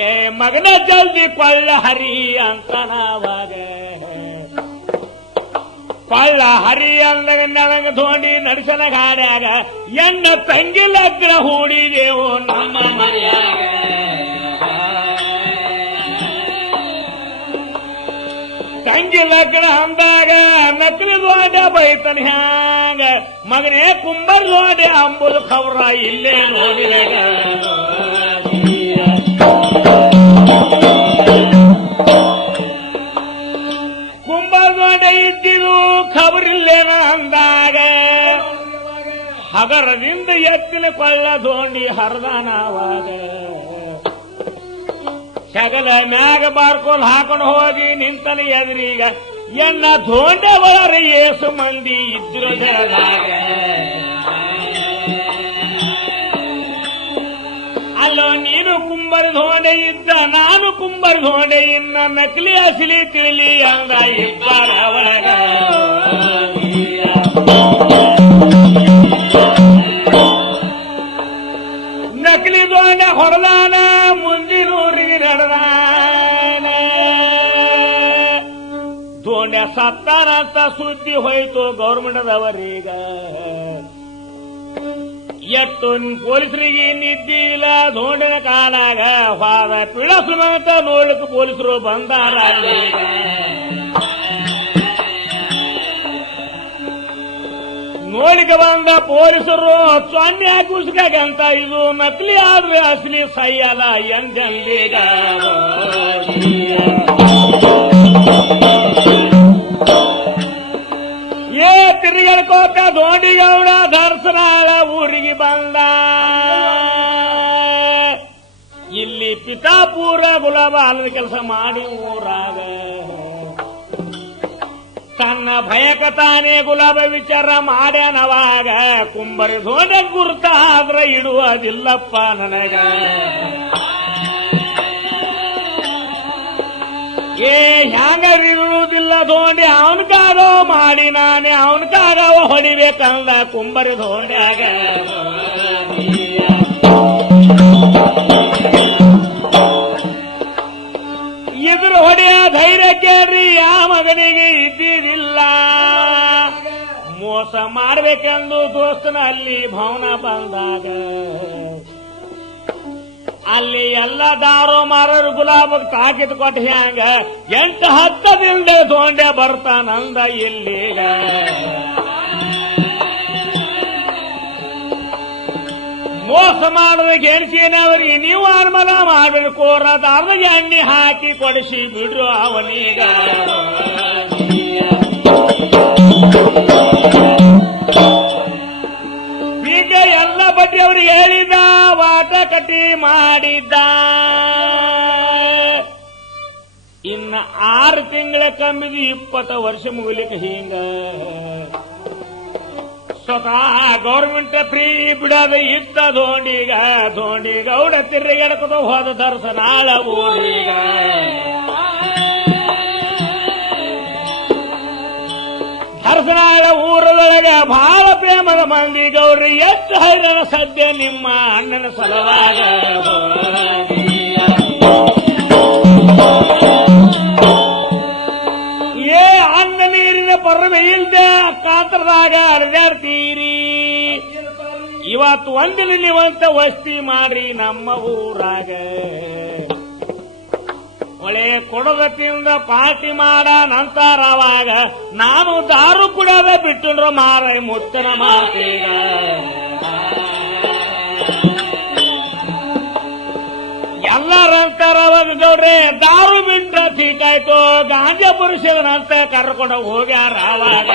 ಏ ಮಗನ ಜಲ್ದಿ ಕೊಳ್ಳ ಹರಿ ಅಂತ ನಾವಾಗ ಕೊಳ್ಳ ಹರಿ ಅಂದಾಗ ನೆಲಗ ತೋಂಡಿ ನಡ್ಸನ ಗಾಡ್ಯಾಗ ಎಣ್ಣ ತಂಗಿ ಲಗ್ನ ಹೂಡಿದೆವು ನಮ್ಮ ಮನೆಯಾಗ ತಂಗಿ ಲಗ್ನ ಅಂದಾಗ ನಕಲಿ ದೋಡೆ ಬೈತನ ಹ್ಯಾಂಗ ಮಗನೇ ಕುಂಬರ್ ದೋಡೆ ಅಂಬುದು ಖಬ್ರ ಇಲ್ಲೇ ನೋಡಿದಾಗ ಕುಂಬರ್ ದೋಡೆ ಇದ್ದಿದು ಖಬರಿಲ್ಲೇನ ಅಂದಾಗ ಹಗರದಿಂದ ಎತ್ತಿನ ಕೊಳ್ಳ ದೋಂಡಿ ಹರದಾನವಾಗ ಸಗಲ ಮ್ಯಾಗ ಬಾರ್ಕೋಲ್ ಹಾಕೊಂಡು ಹೋಗಿ ನಿಂತನ ಎದುರೀಗ ಎನ್ನ ಧೋಂಡೆ ಒಳರ ಏಸು ಮಂದಿ ಇದ್ರು ಜಗದಾಗ ಅಲ್ಲೋ ನೀನು ಕುಂಬರ್ ಧೋಂಡೆ ಇದ್ದ ನಾನು ಕುಂಬರ್ ಧೋಂಡೆ ಇನ್ನ ನಕಲಿ ಅಸಲಿ ತಿಳಿ ಅಂದ ಇಬ್ಬರ ಒಳಗ ನಕಲಿ ಧೋಂಡೆ ಹೊರದಾನ ಮುಂದಿನೂರಿಗೆ ನಡೆದಾನ ಧೋಂಡೆ ಸತ್ತಾನಂತ ಸುದ್ದಿ ಹೋಯ್ತು ಗೌರ್ಮೆಂಟ್ದವರೀಗ ಎಟ್ಟು ಪೊಲೀಸರಿಗೆ ನಿದ್ದಿಲ್ಲ ಧೋಂಡಿನ ಕಾಲಾಗ ವಾದ ಪಿಳಸುಮಂತ ನೋಡ್ಲಿಕ್ಕೆ ಪೊಲೀಸರು ಬಂದಾರ ನೋಡಿಕ ಬಂದ ಪೊಲೀಸರು ಸೊನ್ನೆ ಕುಸ್ಕಾಗಂತ ಇದು ನಕಲಿ ಆದ್ರೆ ಅಸಲಿ ಸೈಯಲ್ಲ ಎಂದೀಗ ಏ ತಿರುಗಡ್ಕೋತ ಧೋಂಡಿಗೌಡ ದರ್ಶನಾಳ ಊರಿಗೆ ಬಂದ ಇಲ್ಲಿ ಪಿತಾಪುರ ಗುಲಾಬ ಅಲ್ಲದ ಕೆಲಸ ಮಾಡಿ ಊರಾಗ ತನ್ನ ಭಯಕ ತಾನೇ ಗುಲಾಬ ವಿಚಾರ ಮಾಡ್ಯಾನವಾಗ ಕುಂಬರಿ ಧೋಂಡೆ ಗುರ್ತ ಆದ್ರ ಇಡುವುದಿಲ್ಲಪ್ಪ ನನಗ ಏ ಹ್ಯಾಂಗಿರುವುದಿಲ್ಲ ಧೋಂಡೆ ಅವನ್ಕಾಗೋ ಮಾಡಿ ನಾನೇ ಅವನ್ಕಾಗವ ಹೊಡಿಬೇಕಂದ ಕುಂಬರಿ ಧೋಂಡ್ಯಾಗ ಇದ್ರ ಹೊಡೆಯ ಧೈರ್ಯ ಕೇಳ್ರಿ ಆ ಮಗನಿಗೆ ಇದ್ದಿದ್ದಿಲ್ಲ ಮೋಸ ಮಾಡ್ಬೇಕೆಂದು ದೋಸ್ತನ ಅಲ್ಲಿ ಭವನ ಬಂದಾಗ ಅಲ್ಲಿ ಎಲ್ಲ ದಾರು ಮಾರರು ಗುಲಾಬ್ ತಾಕಿತ್ ಕೊಟ್ಟ ಹ್ಯಾಂಗ 8-10 ದಿನದ ಧೋಂಡೆ ಬರ್ತಾನಂದ ಇಲ್ಲಿಗ ಮೋಸ ಮಾಡೋದಕ್ಕೆ ಎಣಿಸಿನವರಿಗೆ ನೀವು ಅನುಮಾನ ಮಾಡಬೇಕು ದಾರದಾಗ ಎಣ್ಣೆ ಹಾಕಿ ಕೊಡಿಸಿ ಬಿಡ್ರು ಅವನೀಗ ಈಗ ಎಲ್ಲ ಬಡ್ಡಿ ಅವ್ರಿಗೆ ಹೇಳಿದ ವಾಟ ಕಟ್ಟಿ ಮಾಡಿದ್ದ ಇನ್ನ 6 ತಿಂಗಳ ಕಮ್ಮಿದು 20 ವರ್ಷ ಮುಗಿಲಿಕ್ಕೆ ಹಿಂಗ ಸ್ವತಃ ಗೌರ್ಮೆಂಟ್ ಫ್ರೀ ಬಿಡೋದು ಇತ್ತ ಧೋಂಡಿಗೌಡ ತಿರುಗಾಡ್ಕೋದು ಹೋದ ದರ್ಶನಾಳ ಊರೀಗ ದರ್ಶನಾಳ ಊರದೊಳಗ ಬಹಳ ಪ್ರೇಮದ ಮಂದಿ ಗೌರಿ ಎಷ್ಟು ಹೈರಾಣ ಸದ್ಯ ನಿಮ್ಮ ಅಣ್ಣನ ಸಲುವಾಗ ಏ ಅನ್ನ ನೀರಿನ ಪರ್ವೆ ಇಲ್ದೆ ಕಾಂತರದಾಗ ಅರ್ಜಾಡ್ತೀರಿ ಇವತ್ತು ಒಂದಿನ ನೀವಂತ ವಸ್ತಿ ಮಾಡ್ರಿ ನಮ್ಮ ಊರಾಗ ಒಳ್ಳೆ ಕೊಡದ ತಿಂದ ಪಾರ್ಟಿ ಮಾಡ ನಂತರ ಅವಾಗ ನಾನು ದಾರು ಕುಡಿಯೋದ ಬಿಟ್ಟುಂಡ್ರು ಮಾರ ಮುತ್ತನ ಮಾತೀಗ ಎಲ್ಲರಂತಾರ ಅವಾಗ ಗೌಡ್ರೆ ದಾರು ಬಿಟ್ಟ ಠೀಕಾಯ್ತು ಗಾಂಜಾ ಪುರುಷನಂತ ಕರ್ಕೊಂಡು ಹೋಗ್ಯಾರ ಅವಾಗ